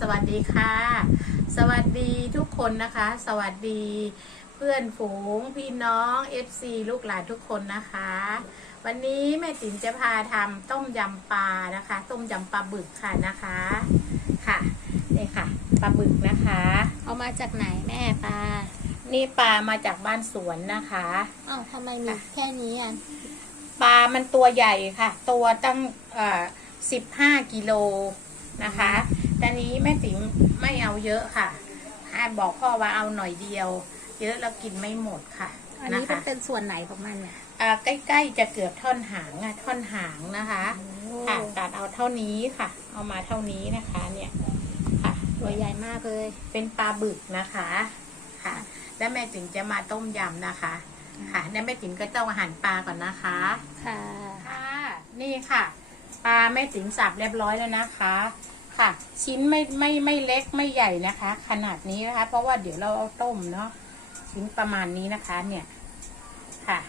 สวัสดีค่ะ สวัสดีทุกคนนะคะ สวัสดีเพื่อนฝูงพี่น้อง FC ลูกหลานทุกคนนะคะ วันนี้แม่ติ๋มจะพาทำต้มยำปลานะคะ ต้มยำปลาบึกค่ะนะคะค่ะนี่ค่ะปลาบึกนะคะ เอามาจากไหนแม่ปลานี่ปลามาจากบ้านสวนนะคะเอ้าทำไมมีค่ะแค่นี้อะปลามันตัวใหญ่ค่ะ ตัวตั้งเอ่อสิบห้ากิโลนะคะ แต่นี้แม่ติ๋มไม่เอาเยอะค่ะให้บอกพ่อว่าเอาหน่อยเดียว เยอะแล้วกินไม่หมดค่ะอันนะนี้เป็นคะเป็นส่วนไหนของมันเนี่ยอ่าใกล้ๆจะเกือบท่อนหางอะท่อนหางนะคะค่ะตัดเอาเท่านี้ค่ะ เอามาเท่านี้นะคะ เนี่ยค่ะตัวใหญ่มากเลย เป็นปลาบึกนะคะค่ะ แล้วแม่ติ๋มจะมาต้มยำนะคะ ค่ะแล้วแม่ติ๋มก็ต้องหั่นปลาก่อนนะคะ ค่ะค่ะ นี่ค่ะ ปลาแม่ติ๋มสับเรียบร้อยแล้วนะคะ ค่ะ ชิ้นไม่ไม่ไม่เล็กไม่ใหญ่นะคะ ขนาดนี้นะคะ เพราะว่าเดี๋ยวเราเอาต้มเนาะชิ้นประมาณนี้นะคะ เนี่ยค่ะ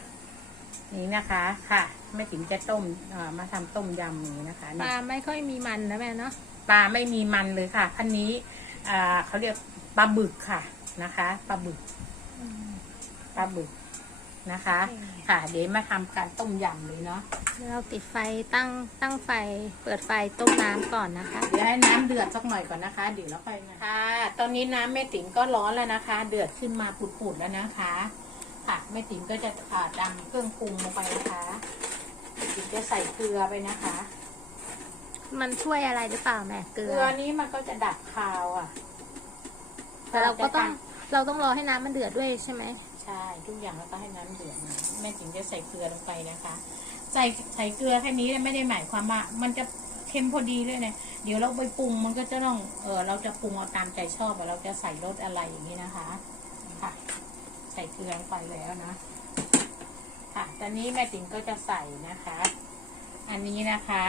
นี่นะคะค่ะแม่ติ๋มจะต้มเอ่อมาทำต้มยำอย่างนี้นะคะปเนี่ยลาไม่ค่อยมีมันนะแม่เนาะปลาไม่มีมันเลยค่ะ อันนี้อ่าเขาเรียกปลาบึกค่ะนะคะปลาบึกปลาบึก นะคะ ค่ะเดี๋ยวมาทำการต้มยำเลยเนาะเราติดไฟตั้งตั้งไฟเปิดไฟต้มน้ำก่อนนะคะ เดี๋ยวให้น้ำเดือดสักหน่อยก่อนนะคะเดี๋ยวเราไปนะค่ะ ตอนนี้น้ำแม่ติ๋มก็ร้อนแล้วนะคะ เดือดขึ้นมาปุดๆแล้วนะคะ ค่ะแม่ติ๋มก็จะอ่าดำเครื่องปรุงลงไปนะคะแม่ติ๋มจะใส่เกลือไปนะคะ มันช่วยอะไรหรือเปล่าแม่เกเกลืลืออนี้มันก็จะดับคาวอะแต่เราก็ต้องเราต้องรอให้น้ำมันเดือดด้วยใช่ไหม ใช่ทุกอย่างเราก็ให้น้ำเดือดนะแม่ติ๋มจะใส่เกลือลงไปนะคะ ใส่ใส่เกลือแค่นี้ไม่ได้หมายความว่ามันจะเค็มพอดีเลยเนี่ยเดี๋ยวเราไปปรุงมันก็จะต้องเออเราจะปรุงเอาตามใจชอบเราจะใส่รสอะไรอย่างนี้นะคะ ค่ะ ใส่เกลือลงไปแล้วนะ ค่ะ ตอนนี้แม่ติ๋มก็จะใส่นะคะ อันนี้นะคะ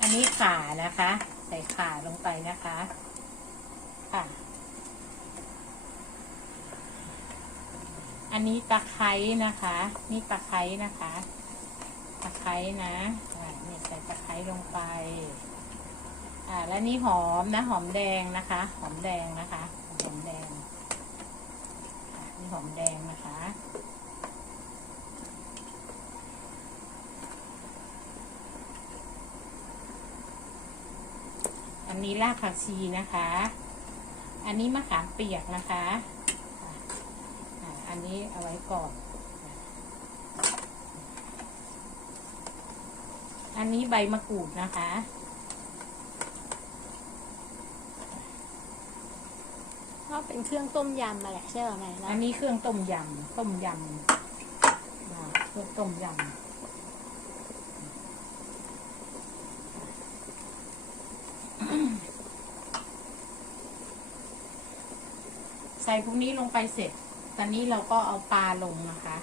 อันนี้ข่านะคะ ใส่ข่าลงไปนะคะ ค่ะ อันนี้ตะไคร้นะคะ นี่ตะไคร้นะคะ ตะไคร้นะนี่ใส่ตะไคร้ลงไป อ่า แล้วนี่หอมนะ หอมแดงนะคะ หอมแดงนะคะ หอมแดงอ่านี่หอมแดงนะคะอันนี้รากผักชีนะคะ อันนี้มะขามเปียกนะคะ อะอะอันนี้เอาไว้ก่อน อันนี้ใบมะกรูดนะคะ ก็เป็นเครื่องต้มยำมาแหละใช่ไหมแม่เนอะอันนี้เครื่องต้มยำต้มยำอ่าเครื่องต้มยำใส่พวกนี้ลงไปเสร็จ ตอนนี้เราก็เอาปลาลงนะคะ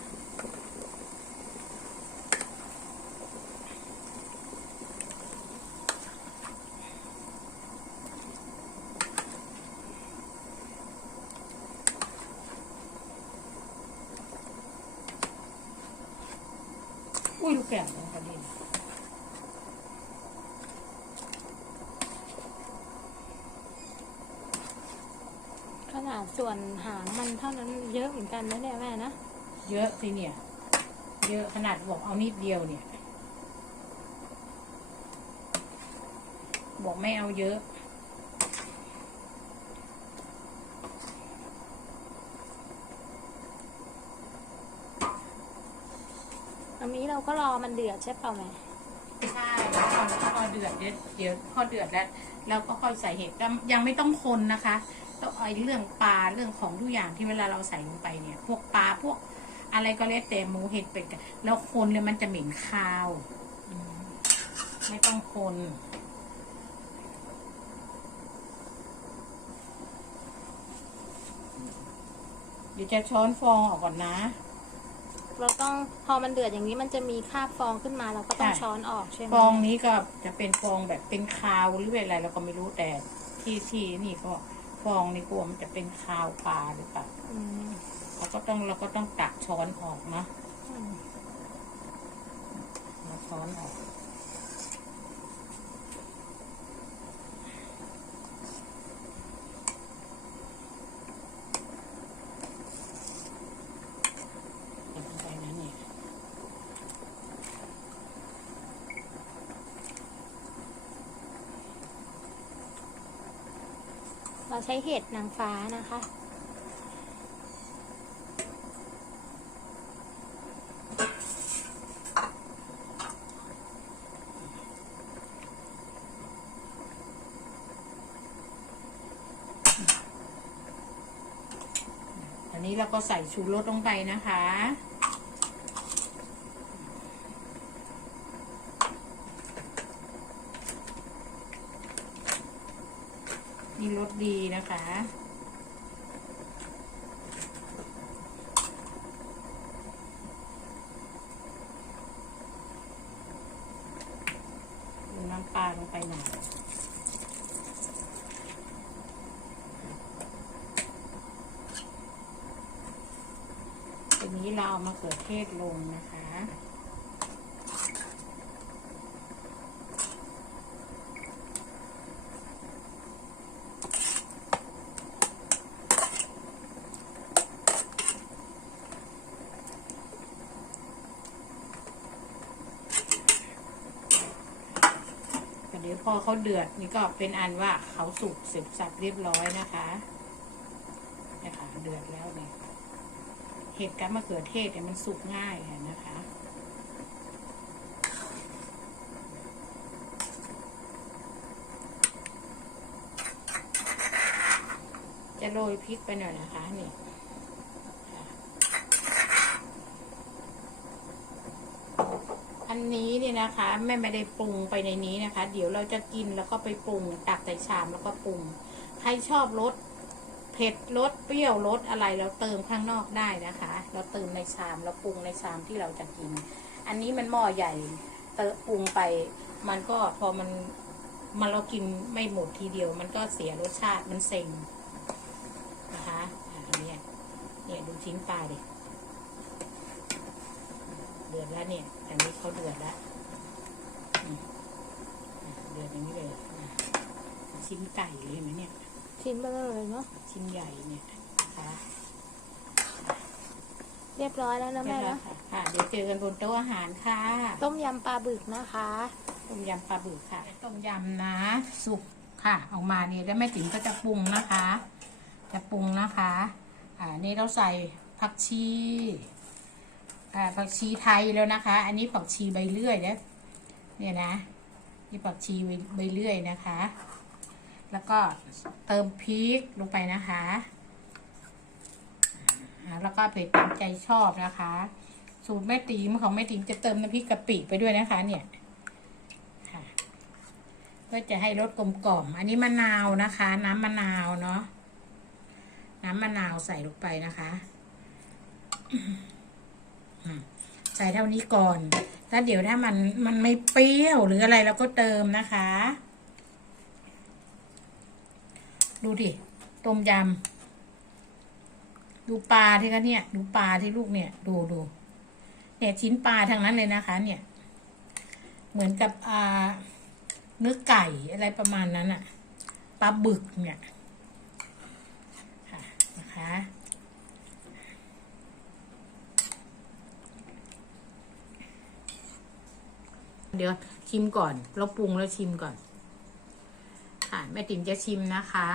อุ้ยลูกแก้วลงกระเด็น ขนาด ส่วนหางมันเท่านั้นเยอะเหมือนกันนะเนี่ยแม่นะเยอะสิเนี่ย เยอะขนาดบอกเอานิดเดียวเนี่ย บอกไม่เอาเยอะ อันนี้เราก็รอมันเดือดใช่เปล่าแม่ใช่พอพอเดือดเดี๋ยวเดี๋ยวพอเดือดแล้วเราก็ค่อยใส่เห็ดแต่ยังไม่ต้องคนนะคะ ต้องไอ้เรื่องปลาเรื่องของทุกอย่างที่เวลาเราใส่ลงไปเนี่ย พวกปลาพวกอะไรก็แล้วแต่หมูเห็ดเป็ดอะแล้วคนเลยมันจะเหม็นคาวอืมไม่ต้องคนเดี๋ยวจะช้อนฟองออกก่อนนะ เราต้องพอมันเดือดอย่างนี้มันจะมีคราบฟองขึ้นมาเราก็ต้องใช่ช้อนออกใช่ไหมฟองนี้ก็จะเป็นฟองแบบเป็นคาวหรือเป็นอะไรเราก็ไม่รู้แต่ที่ที่นี่ก็ ฟองในกลัวมันจะเป็นคาวปลาหรือเปล่าอืมเราก็ต้องเราก็ต้องตักช้อนออกนะอืมเราช้อนออก เราใช้เห็ดนางฟ้านะคะ อันนี้เราก็ใส่ชูรสลงไปนะคะ นี่รสดีนะคะดูน้ำปลาลงไปหน่อยทีนี้เราเอามะเขือเทศลงนะคะ เดี๋ยว พอเขาเดือดนี่ก็เป็นอันว่าเขาสุกเสร็จสับเรียบร้อยนะคะนี่ยค่ะเดือดแล้วเนี่ยเห็ดกับมะเขือเทศเนี่ยมันสุกง่ายะนะคะจะโรยพริกไปหน่อยนะคะนี่ค่ะอั นี้เนี่ยนะคะแม่ไม่ได้ปรุงไปในนี้นะคะ เดี๋ยวเราจะกินแล้วก็ไปปรุงตักใส่ชามแล้วก็ปรุง ใครชอบรสเผ็ดรสเปรี้ยวรสอะไรเราเติมข้างนอกได้นะคะ เราเติมในชามเราปรุงในชามที่เราจะกิน อันนี้มันหม้อใหญ่เติมปรุงไป มันก็พอมันมันเรากินไม่หมดทีเดียว มันก็เสียรสชาติมันเซ็งนะคะอันเนี้ยเนี่ยดูชิ้นปลาดิ เดือดแล้วเนี่ย อันนี้เขาเดือดแล้วอืมอะเดือดอย่างนี้เลยอะชิ้นไก่เลยเห็นไหมเนี่ย ชิ้นเบลอเลยเนาะ ชิ้นใหญ่เนี่ยนะคะเรียบร้อยแล้วนะเรียแม่บร้อยนะค่ะค่ะ เดี๋ยวเจอกันบนโต๊ะอาหารค่ะ ต้มยำปลาบึกนะคะ ต้มยำปลาบึกค่ะ ต้มยำนะ สุกค่ะ ออกมาเนี่ยแล้วแม่ติ๋มก็จะปรุงนะคะ จะปรุงนะคะ อ่า นี่เราใส่ผักชีอ่า ผักชีไทยแล้วนะคะ อันนี้ผักชีใบเลื่อยนะเนี่ยนะนี่ผักชีใบใบเลื่อยนะคะ แล้วก็เติมพริกลงไปนะคะแล้วก็เผ็ดตามใจชอบนะคะ สูตรแม่ติ๋มของแม่ติ๋มจะเติมน้ำพริกกะปิไปด้วยนะคะ เนี่ยเพื่อจะให้รสกลมกล่อม อันนี้มะนาวนะคะ น้ำมะนาวเนาะน้ำมะนาวใส่ลงไปนะคะ ใส่เท่านี้ก่อน แล้วเดี๋ยวถ้ามันมันไม่เปรี้ยวหรืออะไรเราก็เติมนะคะ ดูดิต้มยำดูปลาที่คะเนี่ย ดูปลาที่ลูกเนี่ย ดูดูเนี่ยชิ้นปลาทางนั้นเลยนะคะ เนี่ย เหมือนกับอ่าเนื้อไก่อะไรประมาณนั้นอะปลาบึกเนี่ย ค่ะนะคะ เดี๋ยวชิมก่อน เราปรุงแล้วชิมก่อน ค่ะ แม่ติ๋มจะชิมนะคะ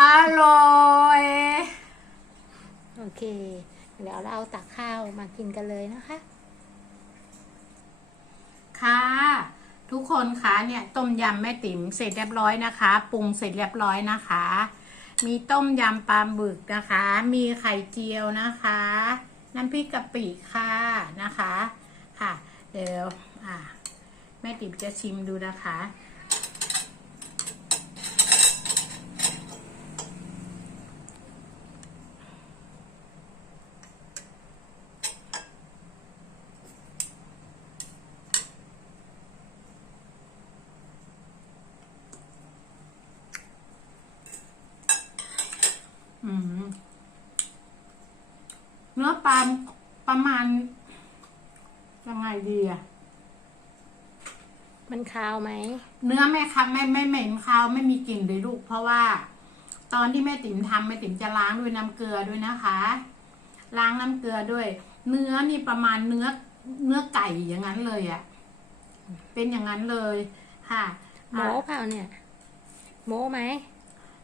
อร่อย โอเค เดี๋ยวเราเอาตักข้าวมากินกันเลยนะคะ ค่ะ ทุกคนคะเนี่ย ต้มยำแม่ติ๋มเสร็จเรียบร้อยนะคะ ปรุงเสร็จเรียบร้อยนะคะ มีต้มยำปลาบึกนะคะ มีไข่เจียวนะคะ น้ำพริกกะปิค่ะนะคะ ค่ะ เดี๋ยวอ่าแม่ติ๋มจะชิมดูนะคะ อืมเนื้อ ปลาประมาณยังไงดีอะมันคาวไหม เนื้อไม่ค่ะไม่ไม่เหม็นคาวไม่มีกลิ่นเลยลูก เพราะว่า ตอนที่แม่ติ๋มทำแม่ติ๋มจะล้างด้วยน้ำเกลือด้วยนะคะ ล้างน้ำเกลือด้วย เนื้อนี่ประมาณเนื้อเนื้อไก่อย่างนั้นเลยอะเเป็นอย่างนั้นเลยค่ะโมอะเปล่าเนี่ย โมไหม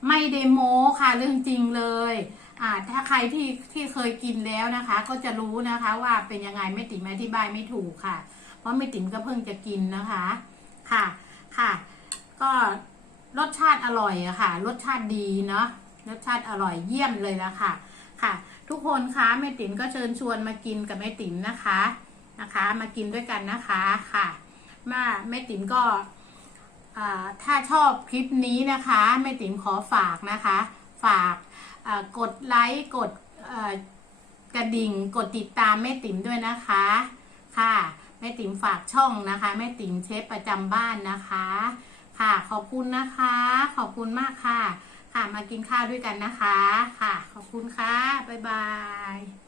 ไม่ได้โม้ค่ะเรื่องจริงเลย อ่าถ้าใครที่ที่เคยกินแล้วนะคะ ก็จะรู้นะคะ ว่าเป็นยังไงแม่ติ๋มอธิบายไม่ถูกค่ะ เพราะแม่ติ๋มก็เพิ่งจะกินนะคะค่ะค่ะ ก็รสชาติอร่อยอะค่ะ รสชาติดีเนาะรสชาติอร่อยเยี่ยมเลยละค่ะ ค่ะ ทุกคนคะแม่ติ๋มก็เชิญชวนมากินกับแม่ติ๋มนะคะนะคะ มากินด้วยกันนะคะค่ะมาแม่ติ๋มก็อ่าถ้าชอบคลิปนี้นะคะแม่ติ๋มขอฝากนะคะ ฝากกดไลค์กดกระดิ่งกดติดตามแม่ติ๋มด้วยนะคะค่ะแม่ติ๋มฝากช่องนะคะแม่ติ๋มเชฟประจำบ้านนะคะ ค่ะขอบคุณนะคะ ขอบคุณมากค่ะ ค่ะมากินข้าวด้วยกันนะคะ ค่ะ ขอบคุณค่ะบ๊ายบาย